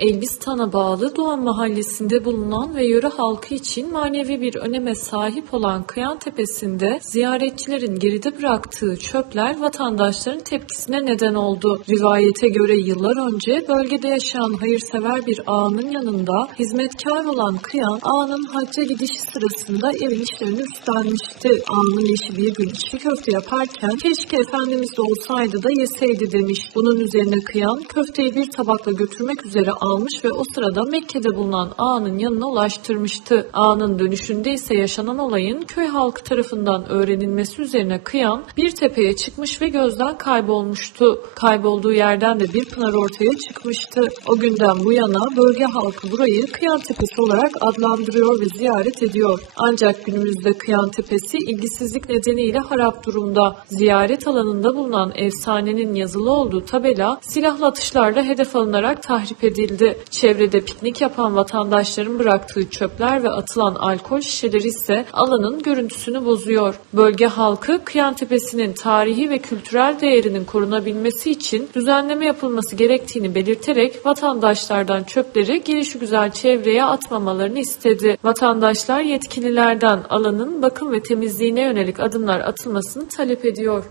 Elbistan'a bağlı Doğan Mahallesi'nde bulunan ve yöre halkı için manevi bir öneme sahip olan Kıyan Tepesi'nde ziyaretçilerin geride bıraktığı çöpler vatandaşların tepkisine neden oldu. Rivayete göre yıllar önce bölgede yaşayan hayırsever bir ağanın yanında hizmetkar olan Kıyan, ağanın hacca gidişi sırasında evin işlerini üstlenmişti. Ağanın eşi bir gün içli köfte yaparken keşke Efendimiz olsaydı da yeseydi demiş. Bunun üzerine Kıyan köfteyi bir tabakla götürmek üzere almış ve o sırada Mekke'de bulunan ağanın yanına ulaştırmıştı. Ağanın dönüşünde ise yaşanan olayın köy halkı tarafından öğrenilmesi üzerine Kıyan bir tepeye çıkmış ve gözden kaybolmuştu. Kaybolduğu yerden de bir pınar ortaya çıkmıştı. O günden bu yana bölge halkı burayı Kıyan Tepesi olarak adlandırıyor ve ziyaret ediyor. Ancak günümüzde Kıyan Tepesi ilgisizlik nedeniyle harap durumda. Ziyaret alanında bulunan efsanenin yazılı olduğu tabela silahlı atışlarla hedef alınarak tahrip edildi. Çevrede piknik yapan vatandaşların bıraktığı çöpler ve atılan alkol şişeleri ise alanın görüntüsünü bozuyor. Bölge halkı Kıyan Tepesi'nin tarihi ve kültürel değerinin korunabilmesi için düzenleme yapılması gerektiğini belirterek vatandaşlardan çöpleri gelişigüzel çevreye atmamalarını istedi. Vatandaşlar yetkililerden alanın bakım ve temizliğine yönelik adımlar atılmasını talep ediyor.